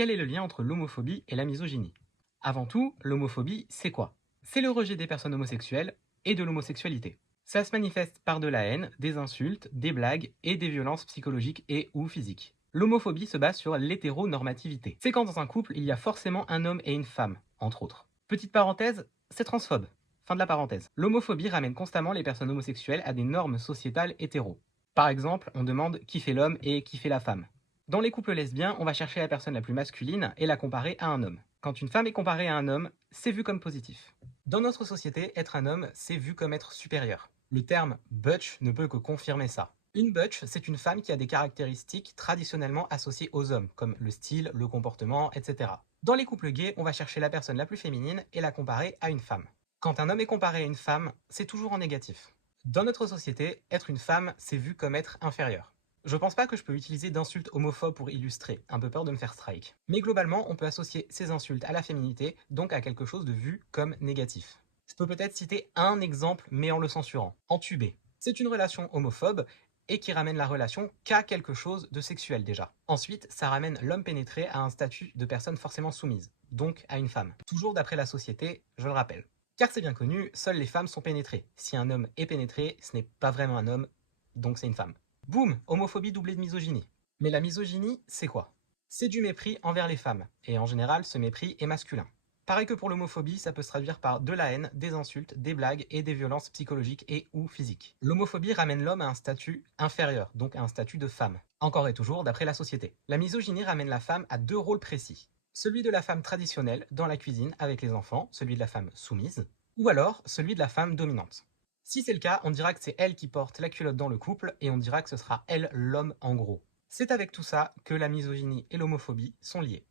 quel est le lien entre l'homophobie et la misogynie? Avant tout, l'homophobie, c'est quoi? C'est le rejet des personnes homosexuelles et de l'homosexualité. Ça se manifeste par de la haine, des insultes, des blagues et des violences psychologiques et ou physiques. L'homophobie se base sur l'hétéronormativité. C'est quand dans un couple, il y a forcément un homme et une femme, entre autres. Petite parenthèse, c'est transphobe. Fin de la parenthèse. L'homophobie ramène constamment les personnes homosexuelles à des normes sociétales hétéro. Par exemple, on demande qui fait l'homme et qui fait la femme. Dans les couples lesbiens, on va chercher la personne la plus masculine et la comparer à un homme. Quand une femme est comparée à un homme, c'est vu comme positif. Dans notre société, être un homme, c'est vu comme être supérieur. Le terme butch ne peut que confirmer ça. Une butch, c'est une femme qui a des caractéristiques traditionnellement associées aux hommes, comme le style, le comportement, etc. Dans les couples gays, on va chercher la personne la plus féminine et la comparer à une femme. Quand un homme est comparé à une femme, c'est toujours en négatif. Dans notre société, être une femme, c'est vu comme être inférieur. Je pense pas que je peux utiliser d'insultes homophobes pour illustrer, un peu peur de me faire strike. Mais globalement, on peut associer ces insultes à la féminité, donc à quelque chose de vu comme négatif. Je peux peut-être citer un exemple, mais en le censurant. Entubé. C'est une relation homophobe et qui ramène la relation qu'à quelque chose de sexuel déjà. Ensuite, ça ramène l'homme pénétré à un statut de personne forcément soumise, donc à une femme. Toujours d'après la société, je le rappelle. Car c'est bien connu, seules les femmes sont pénétrées. Si un homme est pénétré, ce n'est pas vraiment un homme, donc c'est une femme. Boum, homophobie doublée de misogynie. Mais la misogynie, c'est quoi? C'est du mépris envers les femmes, et en général, ce mépris est masculin. Pareil que pour l'homophobie, ça peut se traduire par de la haine, des insultes, des blagues et des violences psychologiques et ou physiques. L'homophobie ramène l'homme à un statut inférieur, donc à un statut de femme. Encore et toujours d'après la société. La misogynie ramène la femme à deux rôles précis. Celui de la femme traditionnelle dans la cuisine avec les enfants, celui de la femme soumise, ou alors celui de la femme dominante. Si c'est le cas, on dira que c'est elle qui porte la culotte dans le couple et on dira que ce sera elle l'homme en gros. C'est avec tout ça que la misogynie et l'homophobie sont liées.